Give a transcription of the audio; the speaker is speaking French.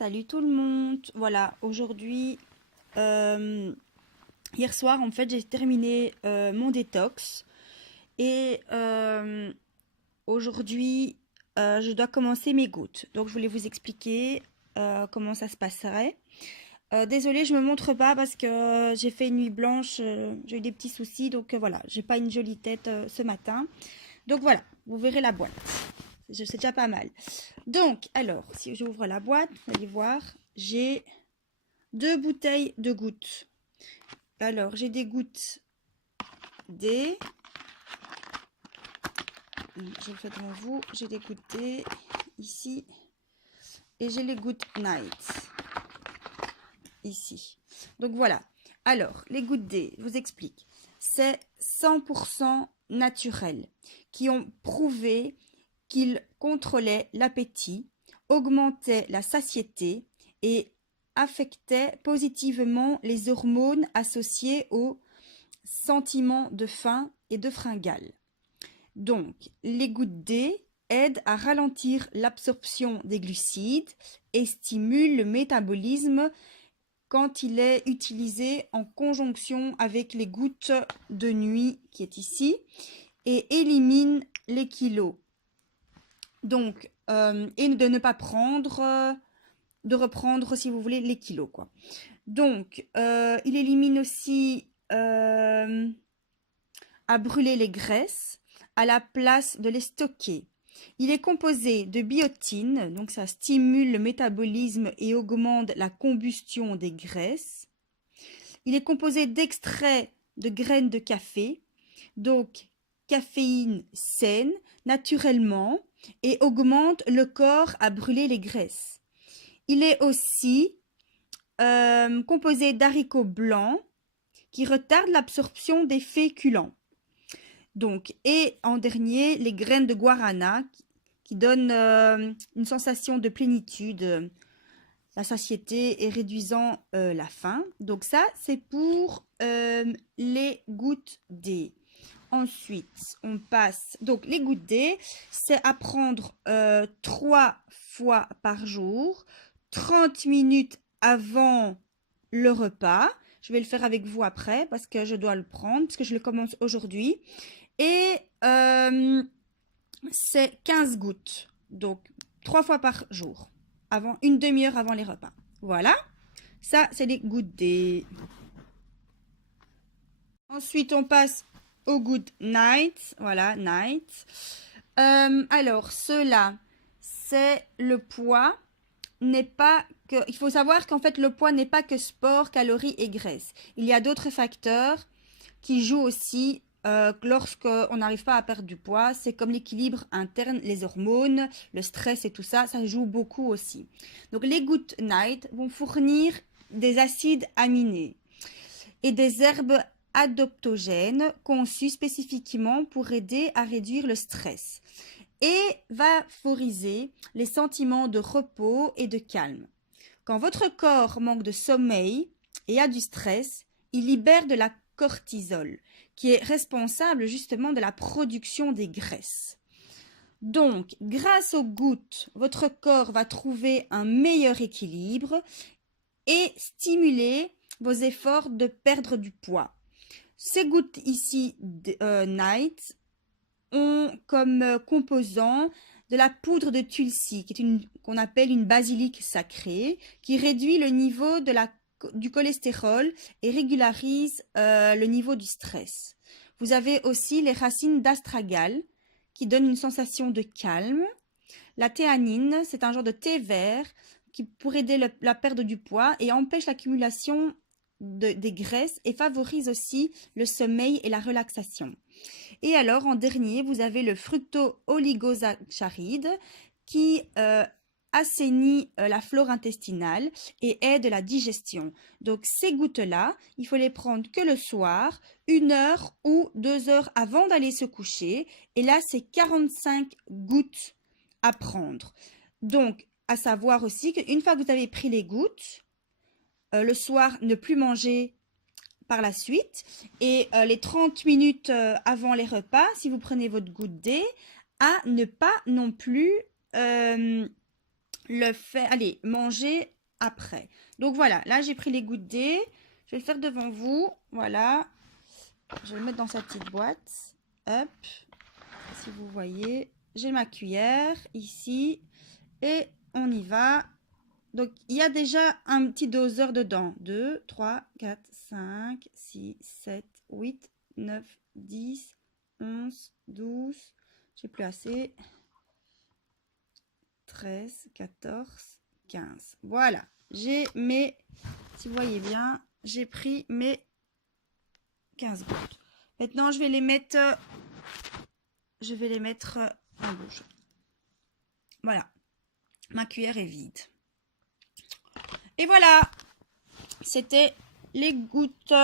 Salut tout le monde. Voilà, aujourd'hui, hier soir, en fait, j'ai terminé mon détox et aujourd'hui, je dois commencer mes gouttes. Donc, je voulais vous expliquer comment ça se passerait. Désolée, je me montre pas parce que j'ai fait une nuit blanche, j'ai eu des petits soucis, donc voilà, j'ai pas une jolie tête ce matin. Donc voilà, vous verrez la boîte. C'est déjà pas mal. Donc, alors, si j'ouvre la boîte, vous allez voir, j'ai deux bouteilles de gouttes. Alors, j'ai des gouttes D. Je le fais devant vous. J'ai des gouttes D ici. Et j'ai les gouttes Night ici. Donc voilà. Alors, les gouttes D, je vous explique. C'est 100% naturel, qui ont prouvé qu'ils contrôlaient l'appétit, augmentaient la satiété et affectaient positivement les hormones associées au sentiment de faim et de fringale. Donc, les gouttes D aident à ralentir l'absorption des glucides et stimulent le métabolisme quand il est utilisé en conjonction avec les gouttes de nuit qui est ici et élimine les kilos. Donc, et de ne pas prendre, de reprendre si vous voulez les kilos quoi. Donc, il élimine aussi à brûler les graisses à la place de les stocker. Il est composé de biotine, donc ça stimule le métabolisme et augmente la combustion des graisses. Il est composé d'extraits de graines de café, donc caféine saine, naturellement, et augmente le corps à brûler les graisses. Il est aussi composé d'haricots blancs qui retardent l'absorption des féculents. Donc, et en dernier, les graines de guarana qui donnent une sensation de plénitude, la satiété et réduisant la faim. Donc ça, c'est pour les gouttes D. Ensuite, on passe. Donc, les gouttes D, c'est à prendre 3 fois par jour, 30 minutes avant le repas. Je vais le faire avec vous après parce que je dois le prendre, parce que je le commence aujourd'hui. Et c'est 15 gouttes. Donc, 3 fois par jour. Avant, une demi-heure avant les repas. Voilà. Ça, c'est les gouttes D. Ensuite, on passe au good night. Voilà, night. Alors, ceux-là, c'est le poids. N'est pas que. Il faut savoir qu'en fait, le poids n'est pas que sport, calories et graisse. Il y a d'autres facteurs qui jouent aussi lorsqu'on n'arrive pas à perdre du poids. C'est comme l'équilibre interne, les hormones, le stress et tout ça. Ça joue beaucoup aussi. Donc, les Good Night vont fournir des acides aminés et des herbes adaptogènes conçus spécifiquement pour aider à réduire le stress et va favoriser les sentiments de repos et de calme. Quand votre corps manque de sommeil et a du stress, il libère de la cortisol, qui est responsable justement de la production des graisses. Donc, grâce aux gouttes, votre corps va trouver un meilleur équilibre et stimuler vos efforts de perdre du poids. Ces gouttes ici, Night, ont comme composant de la poudre de tulsi, qu'on appelle une basilic sacrée, qui réduit le niveau du cholestérol et régularise le niveau du stress. Vous avez aussi les racines d'astragal, qui donnent une sensation de calme. La théanine, c'est un genre de thé vert qui pour aider la perte du poids et empêche l'accumulation des graisses et favorise aussi le sommeil et la relaxation. Et alors, en dernier, vous avez le fructo-oligosaccharide qui assainit la flore intestinale et aide la digestion. Donc, ces gouttes-là, il faut les prendre que le soir, 1 heure ou 2 heures avant d'aller se coucher. Et là, c'est 45 gouttes à prendre. Donc, à savoir aussi qu'une fois que vous avez pris les gouttes, le soir, ne plus manger par la suite et les 30 minutes avant les repas, si vous prenez votre goutte D, à ne pas non plus le faire, allez, manger après. Donc voilà, là j'ai pris les gouttes de dés. Je vais le faire devant vous. Voilà. Je vais le mettre dans sa petite boîte. Hop. Si vous voyez, j'ai ma cuillère ici. Et on y va. Donc, il y a déjà un petit doseur dedans. 2, 3, 4, 5, 6, 7, 8, 9, 10, 11, 12. J'ai plus assez. 13, 14, 15. Voilà. J'ai mes... Si vous voyez bien, j'ai pris mes 15 gouttes. Maintenant, je vais les mettre en bouche. Voilà. Ma cuillère est vide. Et voilà. C'était les gouttes